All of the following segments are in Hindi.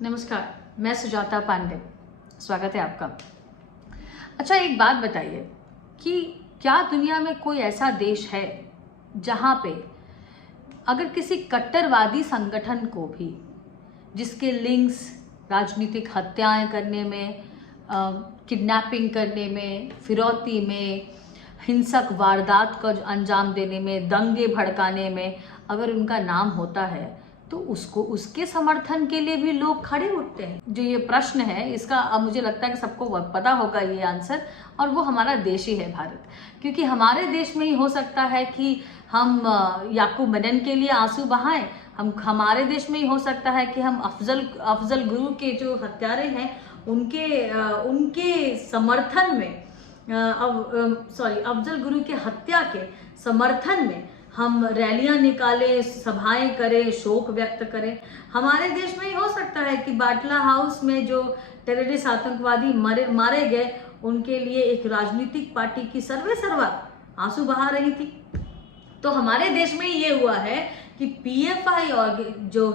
नमस्कार, मैं सुजाता पांडे। स्वागत है आपका। अच्छा, एक बात बताइए कि क्या दुनिया में कोई ऐसा देश है जहां पे अगर किसी कट्टरवादी संगठन को भी, जिसके लिंक्स राजनीतिक हत्याएं करने में, किडनैपिंग करने में, फिरौती में, हिंसक वारदात को अंजाम देने में, दंगे भड़काने में अगर उनका नाम होता है तो उसको उसके समर्थन के लिए भी लोग खड़े उठते हैं। जो ये प्रश्न है इसका अब मुझे लगता है कि सबको पता होगा ये आंसर, और वो हमारा देश ही है, भारत। क्योंकि हमारे देश में ही हो सकता है कि हम याकूब मेनन के लिए आंसू बहाएं, हमारे देश में ही हो सकता है कि हम अफजल गुरु के जो हत्यारे हैं उनके समर्थन में अफजल गुरु के हत्या के समर्थन में हम रैलियां निकालें, सभाएं करें, शोक व्यक्त करें। हमारे देश में ही हो सकता है कि बाटला हाउस में जो टेररिस्ट आतंकवादी मारे गए उनके लिए एक राजनीतिक पार्टी की सर्वे सर्वा आंसू बहा रही थी। तो हमारे देश में ये हुआ है कि पीएफआई जो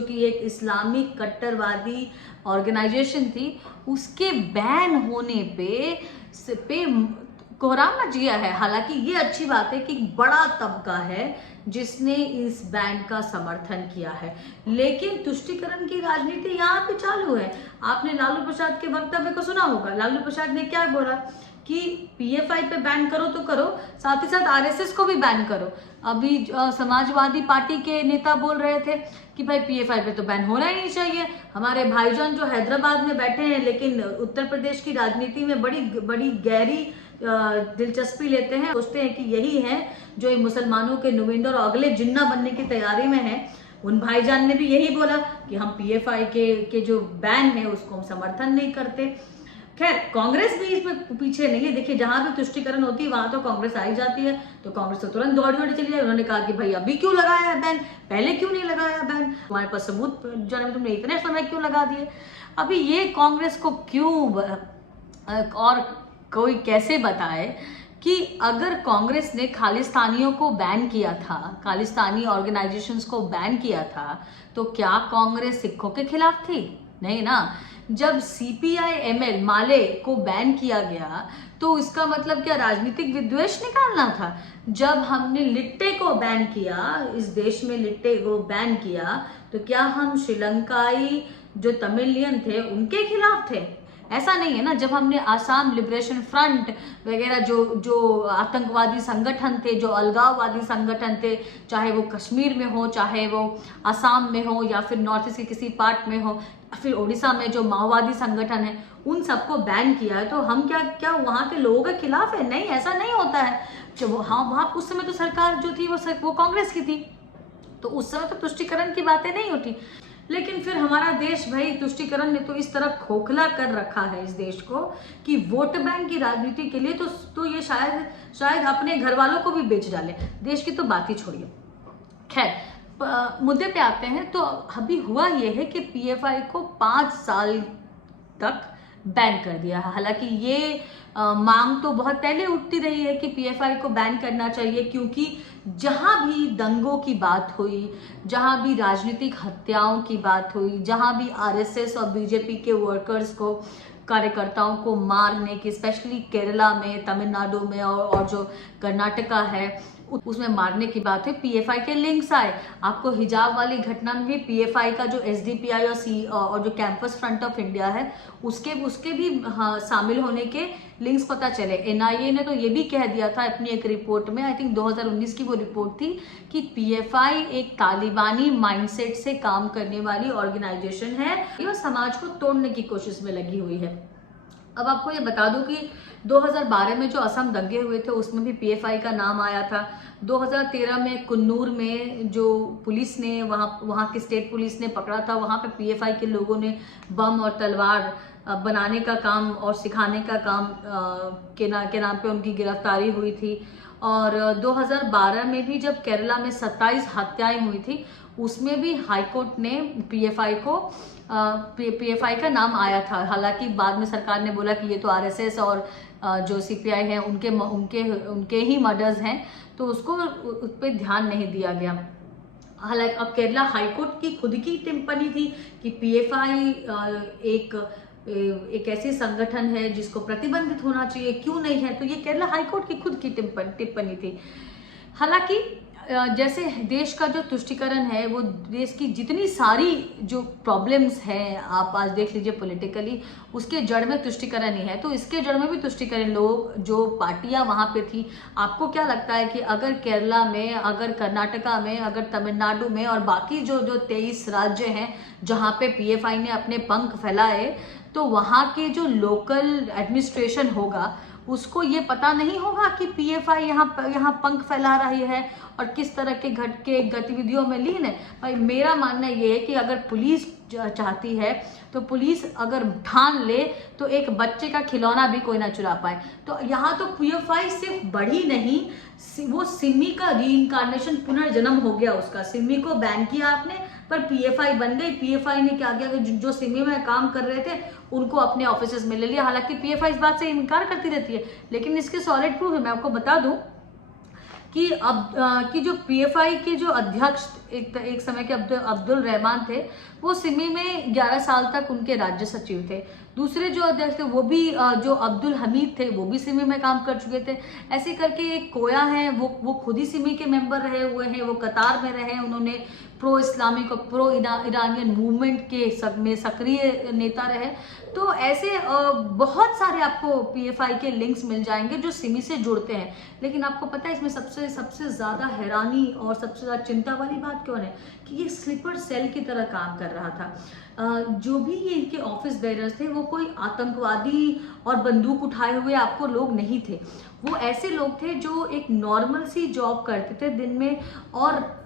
कि एक इस्लामिक कट्टरवादी ऑर्गेनाइजेशन थी, उसके बैन होने पे कोहराम मच गया है। हालांकि ये अच्छी बात है कि बड़ा तबका है जिसने इस बैन का समर्थन किया है, लेकिन तुष्टीकरण की राजनीति यहाँ पे चालू है। आपने लालू प्रसाद के वक्तव्य को सुना होगा। लालू प्रसाद ने क्या बोला कि पीएफआई पे बैन करो तो करो, साथ ही साथ आरएसएस को भी बैन करो। अभी समाजवादी पार्टी के नेता बोल रहे थे कि भाई पीएफआई पे तो बैन होना ही नहीं चाहिए। हमारे भाईजान जो हैदराबाद में बैठे हैं लेकिन उत्तर प्रदेश की राजनीति में बड़ी गहरी दिलचस्पी लेते हैं, सोचते हैं कि यही है जो मुसलमानों के नुमाइंदे और अगले जिन्ना बनने की तैयारी में है। उन भाईजान ने भी यही बोला कि हम पीएफआई के जो बैन है उसको हम समर्थन नहीं करते। खैर, कांग्रेस भी इसमें पीछे नहीं है। देखिए, जहां भी तुष्टीकरण होती है वहां तो कांग्रेस आई जाती है, तो कांग्रेस तो तुरंत दौड़ चली जाए। उन्होंने कहा कि भाई अभी क्यों लगाया है बैन, पहले क्यों नहीं लगाया बैन, तुम्हारे पास सबूत जो तुमने इतने समय क्यों लगा दिए। अभी ये कांग्रेस को क्यों और कोई कैसे बताए कि अगर कांग्रेस ने खालिस्तानियों को बैन किया था, खालिस्तानी ऑर्गेनाइजेशंस को बैन किया था, तो क्या कांग्रेस सिखों के खिलाफ थी? नहीं ना। जब CPI-ML माले को बैन किया गया तो इसका मतलब क्या राजनीतिक विद्वेष निकालना था? जब हमने लिट्टे को बैन किया, इस देश में लिट्टे को बैन किया, तो क्या हम श्रीलंकाई जो तमिलियन थे उनके खिलाफ थे? ऐसा नहीं है ना। जब हमने आसाम लिबरेशन फ्रंट वगैरह जो आतंकवादी संगठन थे, जो अलगाववादी संगठन थे, चाहे वो कश्मीर में हो, चाहे वो आसाम में हो, या फिर नॉर्थ ईस्ट के किसी पार्ट में हो, फिर ओडिशा में जो माओवादी संगठन है, उन सबको बैन किया है, तो हम क्या वहां के लोगों के खिलाफ है? नहीं, ऐसा नहीं होता है। जब वहां उस समय तो सरकार जो थी वो कांग्रेस की थी, तो उस समय तो तुष्टीकरण की बातें नहीं होती। लेकिन फिर हमारा देश, भाई तुष्टीकरण ने तो इस तरह खोखला कर रखा है इस देश को कि वोट बैंक की राजनीति के लिए तो ये शायद अपने घर वालों को भी बेच डाले। देश की तो बात ही छोड़िए। खैर, मुद्दे पे आते हैं। तो अभी हुआ ये है कि पीएफआई को 5 साल तक बैन कर दिया है। हालांकि ये मांग तो बहुत पहले उठती रही है कि पीएफआई को बैन करना चाहिए, क्योंकि जहां भी दंगों की बात हुई, जहां भी राजनीतिक हत्याओं की बात हुई, जहां भी आरएसएस और बीजेपी के वर्कर्स को, कार्यकर्ताओं को मारने की, स्पेशली केरला में, तमिलनाडु में और जो कर्नाटका है उसमें मारने की बात है, पीएफआई के लिंक्स आए। आपको हिजाब वाली घटना में भी पीएफआई का जो एसडीपीआई और जो कैंपस फ्रंट ऑफ इंडिया है उसके भी शामिल होने के लिंक्स पता चले। एनआईए ने तो ये भी कह दिया था अपनी एक रिपोर्ट में, आई थिंक 2019 की वो रिपोर्ट थी, कि पीएफआई एक तालिबानी माइंडसेट से काम करने वाली ऑर्गेनाइजेशन है, ये समाज को तोड़ने की कोशिश में लगी हुई है। अब आपको ये बता दूं कि 2012 में जो असम दंगे हुए थे उसमें भी पीएफआई का नाम आया था। 2013 में कुन्नूर में जो पुलिस ने वहाँ की स्टेट पुलिस ने पकड़ा था, वहाँ पे पीएफआई के लोगों ने बम और तलवार बनाने का काम और सिखाने का काम के नाम पे उनकी गिरफ्तारी हुई थी। और 2012 में भी जब केरला में 27 हत्याएं हुई थी, उसमें भी हाईकोर्ट ने पीएफआई का नाम आया था। हालांकि बाद में सरकार ने बोला कि ये तो आरएसएस और जो सीपीआई है उनके ही मर्डर्स हैं, तो उसको उस पर ध्यान नहीं दिया गया। हालांकि अब केरला हाईकोर्ट की खुद की टिप्पणी थी कि पीएफआई एक ऐसे संगठन है जिसको प्रतिबंधित होना चाहिए, क्यों नहीं है, तो ये केरला हाईकोर्ट की खुद की टिप्पणी थी। हालांकि जैसे देश का जो तुष्टिकरण है, वो देश की जितनी सारी जो प्रॉब्लम्स हैं, आप आज देख लीजिए पॉलिटिकली, उसके जड़ में तुष्टिकरण ही है। तो इसके जड़ में भी तुष्टिकरण, लोग जो पार्टियां वहां पे थी, आपको क्या लगता है कि अगर केरला में, अगर कर्नाटका में, अगर तमिलनाडु में और बाकी जो 23 राज्य हैं जहां पे पीएफआई ने अपने पंख फैलाए, तो वहां के जो लोकल एडमिनिस्ट्रेशन होगा उसको ये पता नहीं होगा कि पीएफआई यहाँ पंख फैला रही है और किस तरह के गतिविधियों में लीन है। भाई मेरा मानना ये है कि अगर पुलिस चाहती है तो पुलिस अगर ठान ले तो एक बच्चे का खिलौना भी कोई ना चुरा पाए। तो यहाँ तो पीएफआई सिर्फ बढ़ी नहीं, वो सिमी का रीइंकारनेशन, पुनर्जन्म हो गया उसका। सिमी को बैन किया आपने, पर पीएफआई बन गई। पीएफआई ने क्या किया कि जो सिमी में काम कर रहे थे उनको अपने ऑफिसेज में ले लिया। हालांकि पीएफआई इस बात से इनकार करती रहती है, लेकिन इसके सॉलिड प्रूफ है। मैं आपको बता दूं कि अब कि जो पीएफआई के जो अध्यक्ष एक समय के अब्दुल रहमान थे, वो सिमी में 11 साल तक उनके राज्य सचिव थे। दूसरे जो अध्यक्ष थे वो भी जो अब्दुल हमीद थे, वो भी सिमी में काम कर चुके थे। ऐसे करके एक कोया है, वो खुद ही सिमी के मेंबर रहे हुए हैं, वो कतार में रहे, उन्होंने प्रो इस्लामिक और प्रो ईरानियन मूवमेंट के में सक्रिय नेता रहे। तो ऐसे बहुत सारे आपको पीएफआई के लिंक्स मिल जाएंगे जो सिमी से जुड़ते हैं। लेकिन आपको पता है इसमें सबसे ज्यादा हैरानी और सबसे ज्यादा चिंता वाली बात क्यों है कि ये स्लीपर सेल की तरह काम कर रहा था। जो भी ये इनके ऑफिस बेरर्स थे, वो कोई आतंकवादी और बंदूक उठाए हुए आपको लोग नहीं थे। वो ऐसे लोग थे जो एक नॉर्मल सी जॉब करते थे दिन में और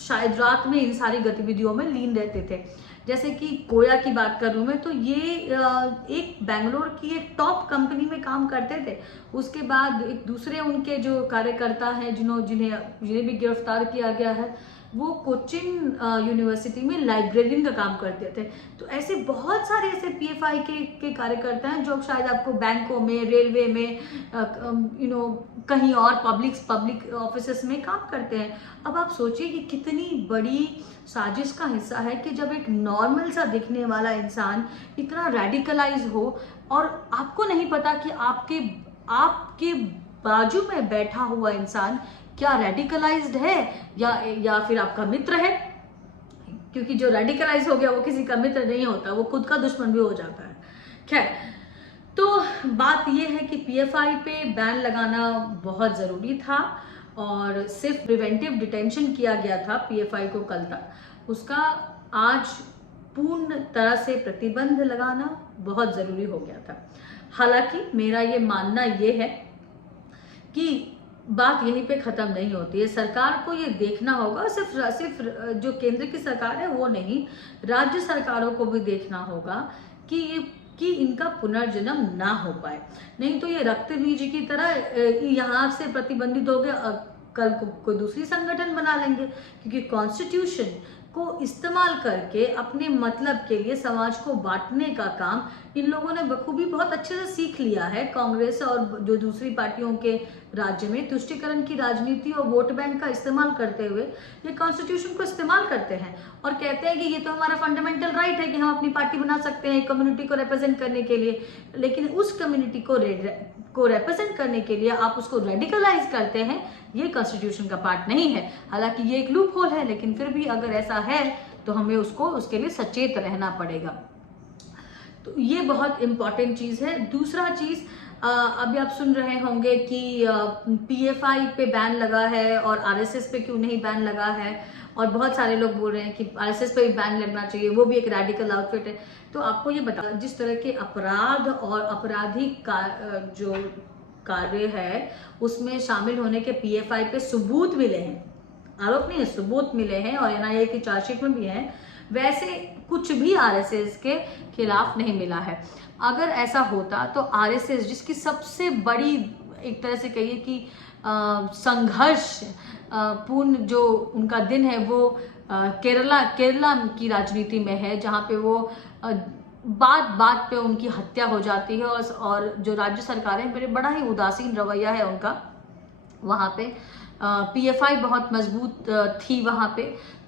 शायद रात में इन सारी गतिविधियों में लीन रहते थे। जैसे कि कोया की बात करूं मैं, तो ये एक बेंगलोर की एक टॉप कंपनी में काम करते थे। उसके बाद एक दूसरे उनके जो कार्यकर्ता हैं जिन्हें भी गिरफ्तार किया गया है, वो कोचिन यूनिवर्सिटी में लाइब्रेरियन का काम करते थे। तो ऐसे बहुत सारे ऐसे पीएफआई के कार्यकर्ता हैं जो शायद आपको बैंकों में, रेलवे में, कहीं और पब्लिक ऑफिसेस में काम करते हैं। अब आप सोचिए कि कितनी बड़ी साजिश का हिस्सा है कि जब एक नॉर्मल सा दिखने वाला इंसान इतना रेडिकलाइज हो और आपको नहीं पता कि आपके बाजू में बैठा हुआ इंसान क्या रेडिकलाइज्ड है या फिर आपका मित्र है। क्योंकि जो रेडिकलाइज हो गया वो किसी का मित्र नहीं होता, वो खुद का दुश्मन भी हो जाता है। खैर, तो बात ये है कि पीएफआई पे बैन लगाना बहुत जरूरी था और सिर्फ प्रिवेंटिव डिटेंशन किया गया था पीएफआई को कल तक। उसका आज पूर्ण तरह से प्रतिबंध लगाना बहुत जरूरी हो गया था। हालांकि मेरा ये मानना ये है कि बात यहीं पे खत्म नहीं होती है। सरकार को ये देखना होगा, सिर्फ जो केंद्र की सरकार है वो नहीं, राज्य सरकारों को भी देखना होगा कि इनका पुनर्जन्म ना हो पाए। नहीं तो ये रक्त बीज की तरह यहाँ से प्रतिबंधित हो गया, कल को कोई दूसरी संगठन बना लेंगे। क्योंकि कॉन्स्टिट्यूशन को इस्तेमाल करके अपने मतलब के लिए समाज को बांटने का काम इन लोगों ने बखूबी बहुत अच्छे से सीख लिया है। कांग्रेस और जो दूसरी पार्टियों के राज्य में तुष्टीकरण की राजनीति और वोट बैंक का इस्तेमाल करते हुए ये कॉन्स्टिट्यूशन को इस्तेमाल करते हैं और कहते हैं कि ये तो हमारा फंडामेंटल राइट है कि हम अपनी पार्टी बना सकते हैं कम्युनिटी को रिप्रेजेंट करने के लिए। लेकिन उस कम्युनिटी को रिप्रेजेंट करने के लिए आप उसको रेडिकलाइज करते हैं, ये कॉन्स्टिट्यूशन का पार्ट नहीं है। हालांकि ये एक लूप होल है, लेकिन फिर भी अगर ऐसा है तो हमें उसके लिए सचेत रहना पड़ेगा। तो ये बहुत इंपॉर्टेंट चीज है। दूसरा चीज, अभी आप सुन रहे होंगे कि पीएफआई पे बैन लगा है और आरएसएस पे क्यों नहीं बैन लगा है, और बहुत सारे लोग बोल रहे हैं कि आरएसएस पे भी बैन लगना चाहिए, वो भी एक रेडिकल आउटफिट है। तो आपको ये बता, जिस तरह के अपराध और आपराधिक जो कार्य है उसमें शामिल होने के पीएफआई पे सबूत मिले हैं, आरोप नहीं है, सबूत मिले हैं और एनआईए की चार्जशीट में भी है, वैसे कुछ भी आरएसएस के खिलाफ नहीं मिला है। अगर ऐसा होता तो आरएसएस, जिसकी सबसे बड़ी एक तरह से कहिए कि संघर्ष पूर्ण जो उनका दिन है वो केरला की राजनीति में है, जहाँ पे वो बात पे उनकी हत्या हो जाती है और जो राज्य सरकारें, बड़ा ही उदासीन रवैया है उनका वहाँ पे। पीएफआई बहुत मजबूत थी वहाँ पे,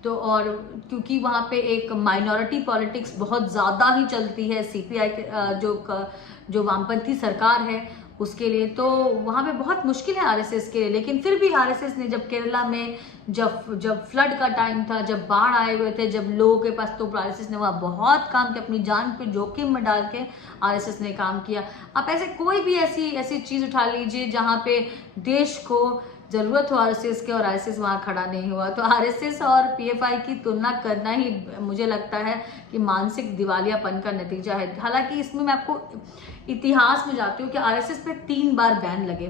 तो और क्योंकि वहाँ पे एक माइनॉरिटी पॉलिटिक्स बहुत ज़्यादा ही चलती है सीपीआई जो वामपंथी सरकार है उसके लिए, तो वहाँ पे बहुत मुश्किल है आरएसएस के लिए। लेकिन फिर भी आरएसएस ने जब केरला में जब फ्लड का टाइम था, जब बाढ़ आए हुए थे, जब लोगों के पास, तो आरएसएस ने वहाँ बहुत काम किया, अपनी जान पे जोखिम में डाल के आरएसएस ने काम किया। आप ऐसे कोई भी ऐसी चीज़ उठा लीजिए जहाँ पे देश को जरूरत हो आरएसएस के और आरएसएस वहाँ खड़ा नहीं हुआ। तो आरएसएस और पीएफआई की तुलना करना ही मुझे लगता है कि मानसिक दिवालियापन का नतीजा है। हालांकि इसमें मैं आपको इतिहास में जाती हूँ कि आरएसएस पे 3 बार बैन लगे।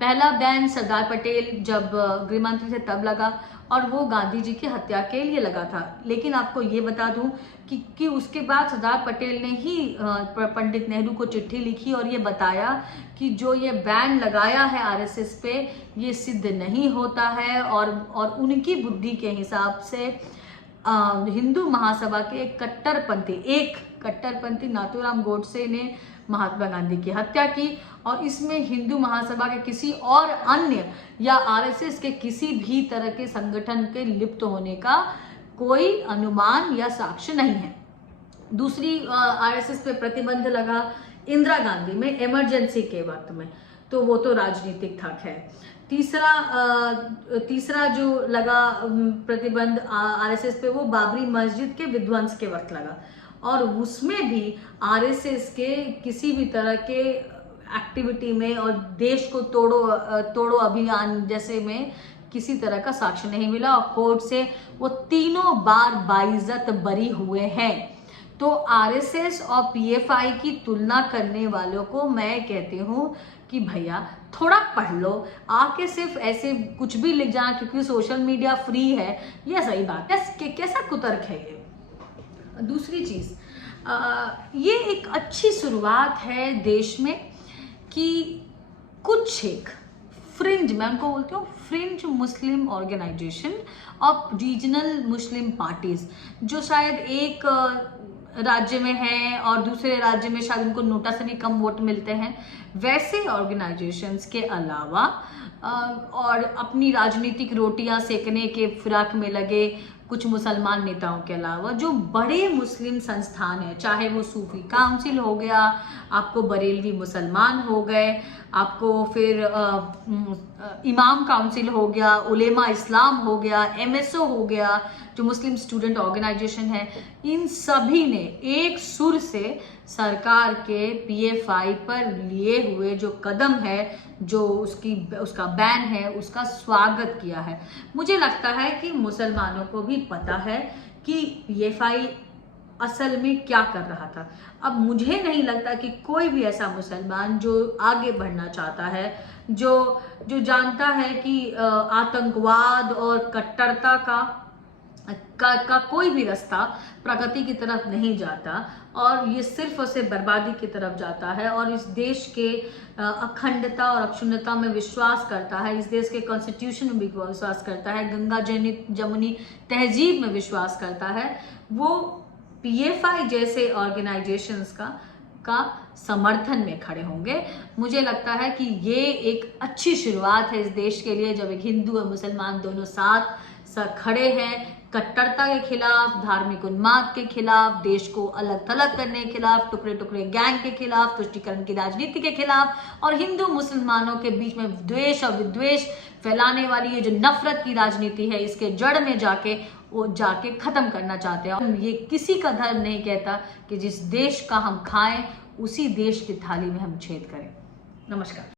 पहला बैन सरदार पटेल जब गृह मंत्री थे तब लगा, और वो गांधी जी की हत्या के लिए लगा था। लेकिन आपको ये बता दूं कि उसके बाद सरदार पटेल ने ही पंडित नेहरू को चिट्ठी लिखी और ये बताया कि जो ये बैन लगाया है आरएसएस पे, ये सिद्ध नहीं होता है, और उनकी बुद्धि के हिसाब से हिंदू महासभा के एक कट्टरपंथी नाथूराम गोडसे ने महात्मा गांधी की हत्या की, और इसमें हिंदू महासभा के किसी और अन्य या आरएसएस के किसी भी तरह के संगठन के लिप्त होने का कोई अनुमान या साक्ष्य नहीं है। दूसरी आरएसएस पे प्रतिबंध लगा इंदिरा गांधी में इमरजेंसी के वक्त में, तो वो तो राजनीतिक था। खैर, तीसरा जो लगा प्रतिबंध आरएसएस पे, वो बाबरी मस्जिद के विध्वंस के वक्त लगा, और उसमें भी आरएसएस के किसी भी तरह के एक्टिविटी में और देश को तोड़ो अभियान जैसे में किसी तरह का साक्ष्य नहीं मिला, और कोर्ट से वो तीनों बार बाइज्जत बरी हुए हैं। तो आरएसएस और पीएफआई की तुलना करने वालों को मैं कहती हूँ कि भैया थोड़ा पढ़ लो, आके सिर्फ ऐसे कुछ भी लिख जाना क्योंकि सोशल मीडिया फ्री है, यह सही बात है? कैसा कुतर्क है ये? दूसरी चीज, ये एक अच्छी शुरुआत है देश में कि कुछ एक फ्रिंज, मैं उनको बोलती हूँ फ्रिंज मुस्लिम ऑर्गेनाइजेशन और रीजनल मुस्लिम पार्टीज, जो शायद एक राज्य में है और दूसरे राज्य में शायद उनको नोटा से भी कम वोट मिलते हैं, वैसे ऑर्गेनाइजेशंस के अलावा और अपनी राजनीतिक रोटियां सेकने के फिराक में लगे कुछ मुसलमान नेताओं के अलावा जो बड़े मुस्लिम संस्थान हैं, चाहे वो सूफी काउंसिल हो गया, आपको बरेलवी मुसलमान हो गए, आपको फिर इमाम काउंसिल हो गया, उलेमा इस्लाम हो गया, एमएसओ हो गया, जो मुस्लिम स्टूडेंट ऑर्गेनाइजेशन है, इन सभी ने एक सुर से सरकार के पीएफआई पर लिए हुए जो कदम है, जो उसका बैन है, उसका स्वागत किया है। मुझे लगता है कि मुसलमानों को भी पता है कि पीएफआई असल में क्या कर रहा था। अब मुझे नहीं लगता कि कोई भी ऐसा मुसलमान जो आगे बढ़ना चाहता है, जो जानता है कि आतंकवाद और कट्टरता का कोई भी रास्ता प्रगति की तरफ नहीं जाता, और ये सिर्फ और सिर्फ बर्बादी की तरफ जाता है, और इस देश के अखंडता और अक्षुण्णता में विश्वास करता है, इस देश के कॉन्स्टिट्यूशन में भी विश्वास करता है, गंगा जमुनी तहजीब में विश्वास करता है, वो पीएफआई जैसे ऑर्गेनाइजेशंस का समर्थन में खड़े होंगे। मुझे लगता है कि ये एक अच्छी शुरुआत है इस देश के लिए, जब एक हिंदू और मुसलमान दोनों साथ खड़े हैं कट्टरता के खिलाफ, धार्मिक उन्माद के खिलाफ, देश को अलग थलग करने के खिलाफ, टुकड़े टुकड़े गैंग के खिलाफ, तुष्टीकरण की राजनीति के खिलाफ, और हिंदू मुसलमानों के बीच में द्वेष और विद्वेष फैलाने वाली ये जो नफरत की राजनीति है, इसके जड़ में जाके खत्म करना चाहते हैं। ये किसी का धर्म नहीं कहता कि जिस देश का हम खाएं उसी देश की थाली में हम छेद करें। नमस्कार।